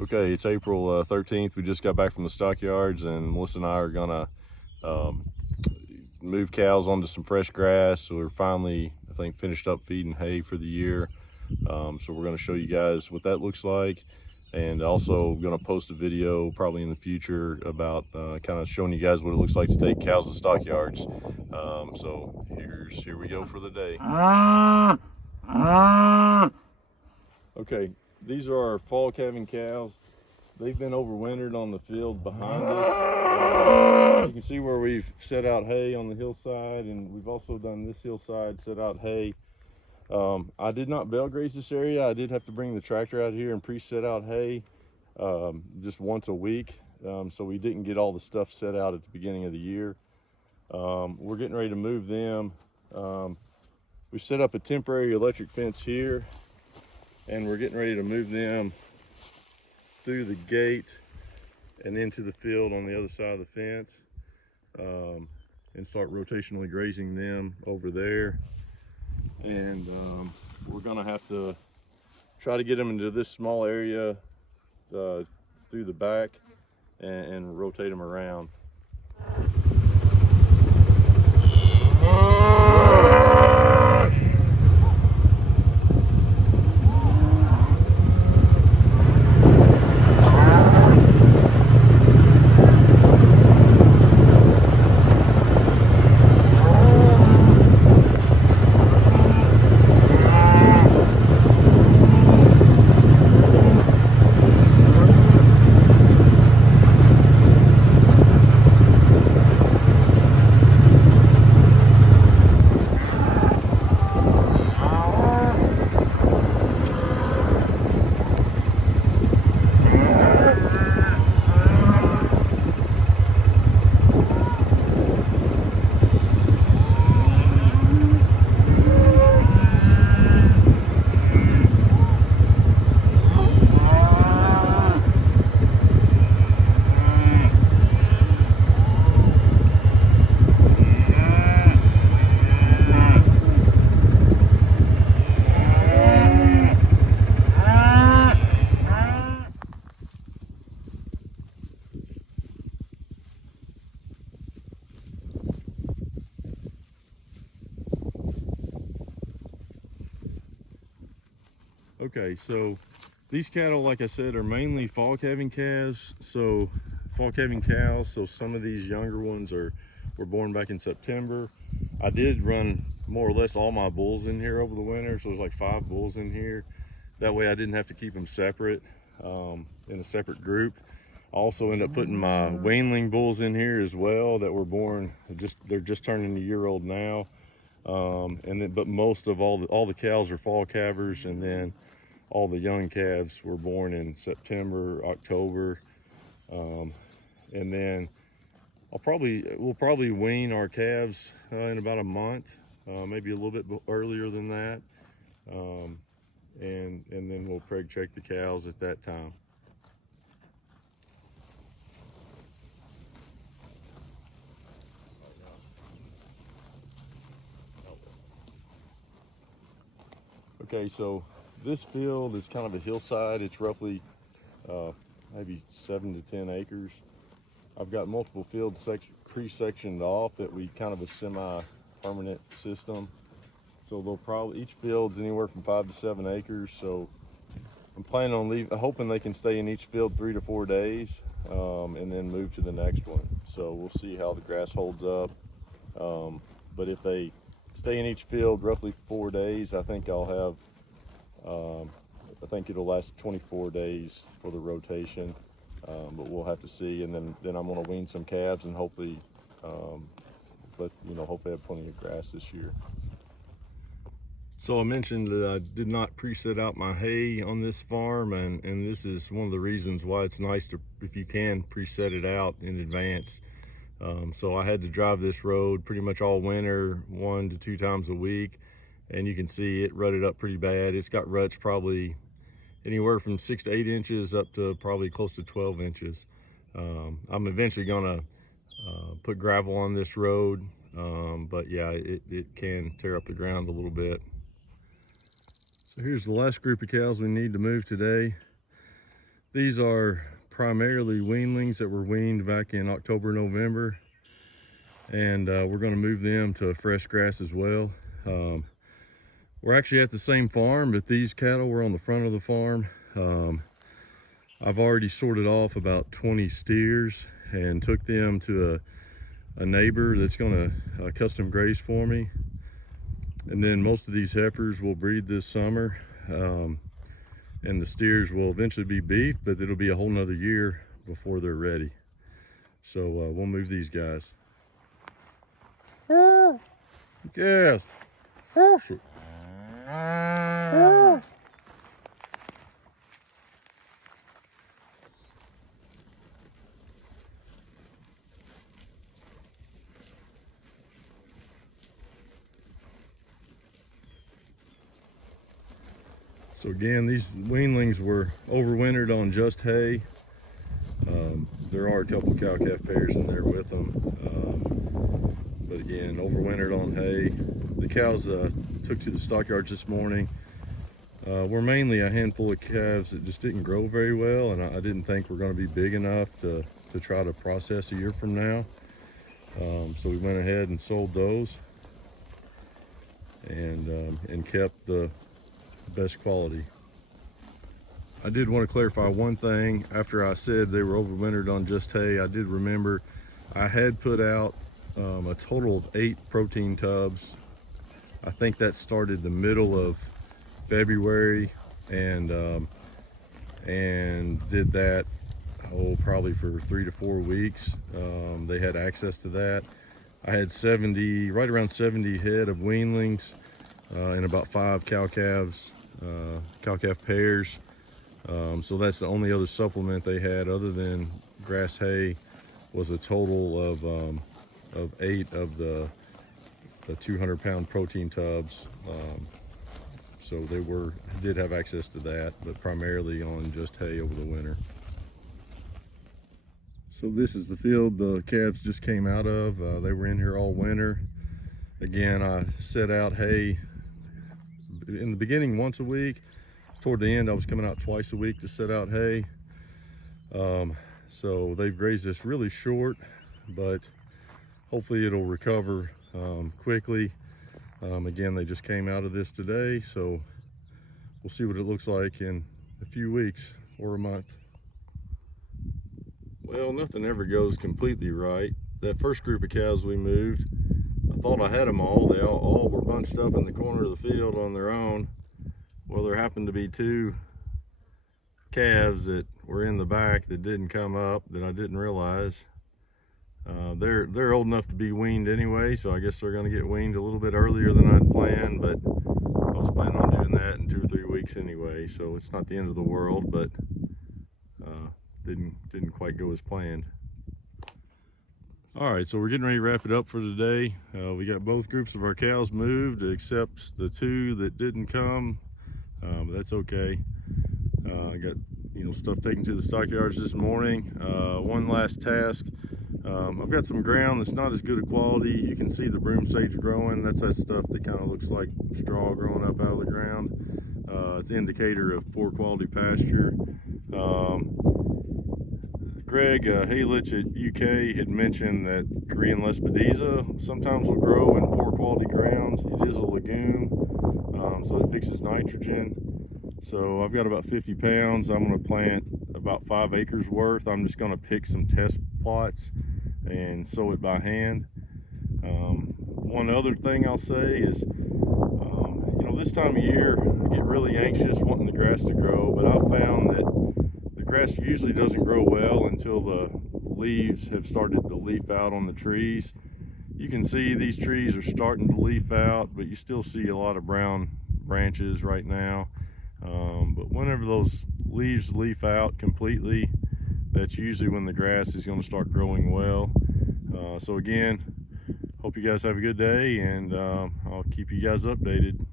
Okay, it's April 13th. We just got back from the stockyards, and Melissa and I are gonna move cows onto some fresh grass. So we're finally, I think, finished up feeding hay for the year. So we're gonna show you guys what that looks like, and also gonna post a video probably in the future about kind of showing you guys what it looks like to take cows to stockyards. So here we go for the day. Okay, these are our fall calving cows. They've been overwintered on the field behind us. You can see where we've set out hay on the hillside, and we've also done this hillside, set out hay. I did not bale graze this area. I did have to bring the tractor out here and pre-set out hay just once a week. So we didn't get all the stuff set out at the beginning of the year. We're getting ready to move them. We set up a temporary electric fence here, and we're getting ready to move them through the gate and into the field on the other side of the fence, and start rotationally grazing them over there. And we're gonna have to try to get them into this small area through the back and rotate them around. Okay, so these cattle, like I said, are mainly fall calving calves. So fall calving cows. So some of these younger ones were born back in September. I did run more or less all my bulls in here over the winter. So there's like 5 bulls in here. That way I didn't have to keep them separate in a separate group. I also end up putting my weanling bulls in here as well that were born, they're just turning a year old now. But most of all the cows are fall calvers, and then all the young calves were born in September, October. And then we'll probably wean our calves in about a month, maybe a little bit earlier than that. And then we'll preg check the cows at that time. Okay, so this field is kind of a hillside. It's roughly maybe 7 to 10 acres. I've got multiple fields pre-sectioned off that we kind of a semi-permanent system. So each field's anywhere from 5 to 7 acres. So I'm planning on hoping they can stay in each field 3 to 4 days, and then move to the next one. So we'll see how the grass holds up. But if they stay in each field roughly 4 days, I think I think it'll last 24 days for the rotation. But we'll have to see, and then I'm going to wean some calves and hopefully, hopefully have plenty of grass this year. So I mentioned that I did not pre-set out my hay on this farm, and this is one of the reasons why it's nice to, if you can, pre-set it out in advance. So I had to drive this road pretty much all winter, 1 to 2 times a week, and you can see it rutted up pretty bad. It's got ruts probably anywhere from 6 to 8 inches up to probably close to 12 inches. I'm eventually gonna put gravel on this road, but yeah, it can tear up the ground a little bit. So here's the last group of cows we need to move today. These are primarily weanlings that were weaned back in October, November, and we're going to move them to fresh grass as well. We're actually at the same farm, but these cattle were on the front of the farm. I've already sorted off about 20 steers and took them to a neighbor that's going to custom graze for me. And then most of these heifers will breed this summer, and the steers will eventually be beef, but it'll be a whole nother year before they're ready. So we'll move these guys. Yes. So again, these weanlings were overwintered on just hay. There are a couple of cow-calf pairs in there with them, but again, overwintered on hay. The cows took to the stockyards this morning. We're mainly a handful of calves that just didn't grow very well, and I didn't think we're going to be big enough to try to process a year from now. So we went ahead and sold those, and kept the best quality. I did want to clarify one thing. After I said they were overwintered on just hay, I did remember I had put out a total of 8 protein tubs. I think that started the middle of February, and did that probably for 3 to 4 weeks. They had access to that. I had right around 70 head of weanlings and about 5 cow-calf pairs. So that's the only other supplement they had other than grass hay, was a total of 8 of the 200-pound protein tubs. So they did have access to that, but primarily on just hay over the winter. So this is the field the calves just came out of. They were in here all winter. Again, I set out hay in the beginning once a week. Toward the end, I was coming out twice a week to set out hay. So they've grazed this really short, but hopefully it'll recover quickly. Again, they just came out of this today, so we'll see what it looks like in a few weeks or a month. Well, nothing ever goes completely right. That first group of cows we moved, I thought I had them all. They all were bunched up in the corner of the field on their own. Well, there happened to be 2 calves that were in the back that didn't come up, that I didn't realize. They're old enough to be weaned anyway, so I guess they're going to get weaned a little bit earlier than I'd planned, but I was planning on doing that in 2 or 3 weeks anyway, so it's not the end of the world, but didn't quite go as planned. All right, so we're getting ready to wrap it up for today. We got both groups of our cows moved, except the 2 that didn't come. But that's okay. I got stuff taken to the stockyards this morning. One last task. I've got some ground that's not as good a quality. You can see the broom sage growing. That's that stuff that kind of looks like straw growing up out of the ground. It's an indicator of poor quality pasture. Greg Halich at UK had mentioned that Korean Lespedeza sometimes will grow in poor quality ground. It is a legume, so it fixes nitrogen. So I've got about 50 pounds. I'm going to plant about 5 acres worth. I'm just going to pick some test plots and sow it by hand. One other thing I'll say is, this time of year I get really anxious wanting the grass to grow, but I've found that the grass usually doesn't grow well until the leaves have started to leaf out on the trees. You can see these trees are starting to leaf out, but you still see a lot of brown branches right now. But whenever those leaves leaf out completely, that's usually when the grass is going to start growing well. So again, hope you guys have a good day, and I'll keep you guys updated.